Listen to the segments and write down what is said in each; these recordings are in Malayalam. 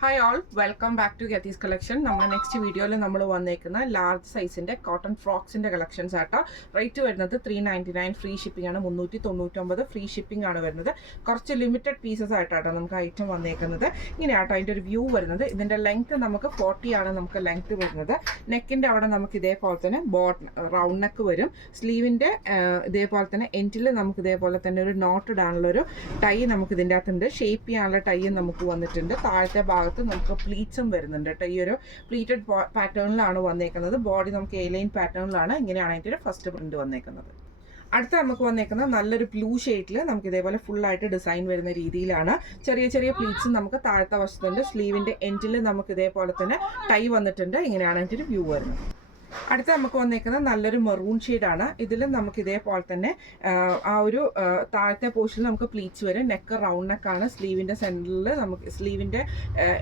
Hi all, welcome back to ഗത്തീസ് കളക്ഷൻ. നമ്മുടെ നെക്സ്റ്റ് വീഡിയോയിൽ നമ്മൾ വന്നേക്കുന്ന ലാർജ് സൈസിൻ്റെ കോട്ടൺ ഫ്രോക്സിൻ്റെ കളക്ഷൻസ് ആട്ടോ. റേറ്റ് വരുന്നത് $399, ഫ്രീ ഷിപ്പിംഗ് ആണ്. 399 ഫ്രീ ഷിപ്പിംഗ് ആണ് വരുന്നത്. കുറച്ച് ലിമിറ്റഡ് പീസസ് ആയിട്ടാട്ടോ നമുക്ക് ഐറ്റം വന്നേക്കുന്നത്. ഇങ്ങനെയാട്ടോ അതിൻ്റെ ഒരു വ്യൂ വരുന്നത്. ഇതിൻ്റെ ലെങ്ത് നമുക്ക് 40 ആണ് നമുക്ക് ലെങ്ത് വരുന്നത്. നെക്കിൻ്റെ അവിടെ നമുക്ക് ഇതേപോലെ തന്നെ റൗണ്ട് നെക്ക് വരും. സ്ലീവിൻ്റെ ഇതേപോലെ തന്നെ എൻഡിൽ നമുക്ക് ഇതേപോലെ തന്നെ ഒരു നോട്ട് ഇടാനുള്ളൊരു ടൈ നമുക്ക് ഇതിൻ്റെ അകത്തുണ്ട്. ഷേപ്പ് ചെയ്യാനുള്ള ടൈയും നമുക്ക് വന്നിട്ടുണ്ട്. താഴത്തെ ഭാഗത്ത് നമുക്ക് പ്ലീറ്റ്സും വരുന്നുണ്ട് കേട്ടോ. ഈ ഒരു പ്ലീറ്റഡ് പാറ്റേണിലാണ് വന്നേക്കുന്നത്. ബോഡി നമുക്ക് എ-ലൈൻ പാറ്റേണിലാണ്. ഇങ്ങനെയാണ് അതിൻ്റെ ഫസ്റ്റ് പ്രിന്റ് വന്നേക്കുന്നത്. അടുത്ത നമുക്ക് വന്നേക്കുന്നത് നല്ലൊരു ബ്ലൂ ഷെയ്ഡിൽ നമുക്ക് ഇതേപോലെ ഫുള്ളായിട്ട് ഡിസൈൻ വരുന്ന രീതിയിലാണ്. ചെറിയ ചെറിയ പ്ലീറ്റ്സും നമുക്ക് താഴത്തെ വശത്തുണ്ട്. സ്ലീവിൻ്റെ എൻഡിൽ നമുക്ക് ഇതേപോലെ തന്നെ ടൈ വന്നിട്ടുണ്ട്. ഇങ്ങനെയാണ് അതിൻ്റെ ഒരു വ്യൂ വരുന്നത്. അടുത്ത നമുക്ക് വന്നേക്കുന്നത് നല്ലൊരു മെറൂൺ ഷെയ്ഡാണ്. ഇതിൽ നമുക്ക് ഇതേപോലെ തന്നെ ആ ഒരു താഴത്തെ പോർഷനിൽ നമുക്ക് പ്ലീറ്റ്സ് വരും. നെക്ക് റൗണ്ട് നെക്കാണ്. സ്ലീവിൻ്റെ സെൻറ്ററിൽ നമുക്ക് സ്ലീവിൻ്റെ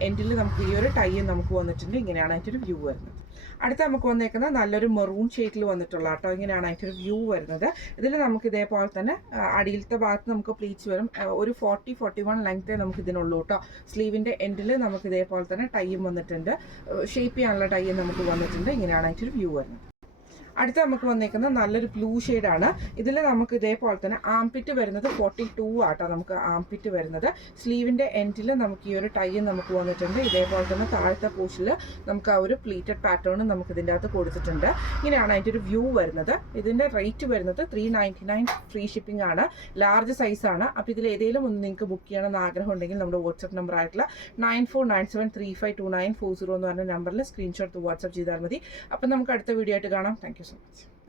എൻഡിൽ നമുക്ക് ഈ ഒരു ടൈ നമുക്ക് വന്നിട്ടുണ്ട്. ഇങ്ങനെയാണ് അതിൻ്റെ ഒരു വ്യൂ വരുന്നത്. അടുത്ത നമുക്ക് വന്നേക്കുന്നത് നല്ലൊരു മെറൂൺ ഷെയ്ഡിൽ വന്നിട്ടുള്ള കേട്ടോ. ഇങ്ങനെയാണ് അതിൻ്റെ ഒരു വ്യൂ വരുന്നത്. ഇതിൽ നമുക്ക് ഇതേപോലെ തന്നെ അടിയിലത്തെ ഭാഗത്ത് നമുക്ക് പ്ലീറ്റ്സ് വരും. ഒരു 40-41 ലെങ്ത്തേ നമുക്ക് ഇതിനുള്ളൂ കേട്ടോ. സ്ലീവിൻ്റെ എൻഡിൽ നമുക്ക് ഇതേപോലെ തന്നെ ടൈയും വന്നിട്ടുണ്ട്. ഷേപ്പ് ചെയ്യാനുള്ള ടൈയും നമുക്ക് വന്നിട്ടുണ്ട്. ഇങ്ങനെയാണ് അതിൻ്റെ ഒരു വ്യൂ വരുന്നത്. അടുത്ത നമുക്ക് വന്നേക്കുന്നത് നല്ലൊരു ബ്ലൂ ഷെയ്ഡാണ്. ഇതിൽ നമുക്ക് ഇതേപോലെ തന്നെ ആംപിറ്റ് വരുന്നത് 42 ആട്ടോ നമുക്ക് ആംപിറ്റ് വരുന്നത്. സ്ലീവിൻ്റെ എൻഡിൽ നമുക്ക് ഈ ഒരു ടൈയും നമുക്ക് വന്നിട്ടുണ്ട്. ഇതേപോലെ തന്നെ താഴത്തെ പോർഷനിൽ നമുക്ക് ആ ഒരു പ്ലീറ്റഡ് പാറ്റേൺ നമുക്ക് ഇതിൻ്റെ അകത്ത് കൊടുത്തിട്ടുണ്ട്. ഇങ്ങനെയാണ് അതിൻ്റെ ഒരു വ്യൂ വരുന്നത്. ഇതിൻ്റെ റേറ്റ് വരുന്നത് $399 ഫ്രീ ഷിപ്പിംഗ് ആണ്. ലാർജ് സൈസാണ്. അപ്പോൾ ഇതിൽ ഏതെങ്കിലും ഒന്ന് നിങ്ങൾക്ക് ബുക്ക് ചെയ്യണമെന്ന് ആഗ്രഹം ഉണ്ടെങ്കിൽ നമ്മുടെ വാട്സപ്പ് നമ്പർ ആയിട്ടുള്ള 9497352940 എന്ന് പറഞ്ഞ നമ്പറിൽ സ്ക്രീൻഷോട്ട് വാട്സപ്പ് ചെയ്താൽ മതി. അപ്പം നമുക്ക് അടുത്ത വീഡിയോ ആയിട്ട് കാണാം. Thank you so much.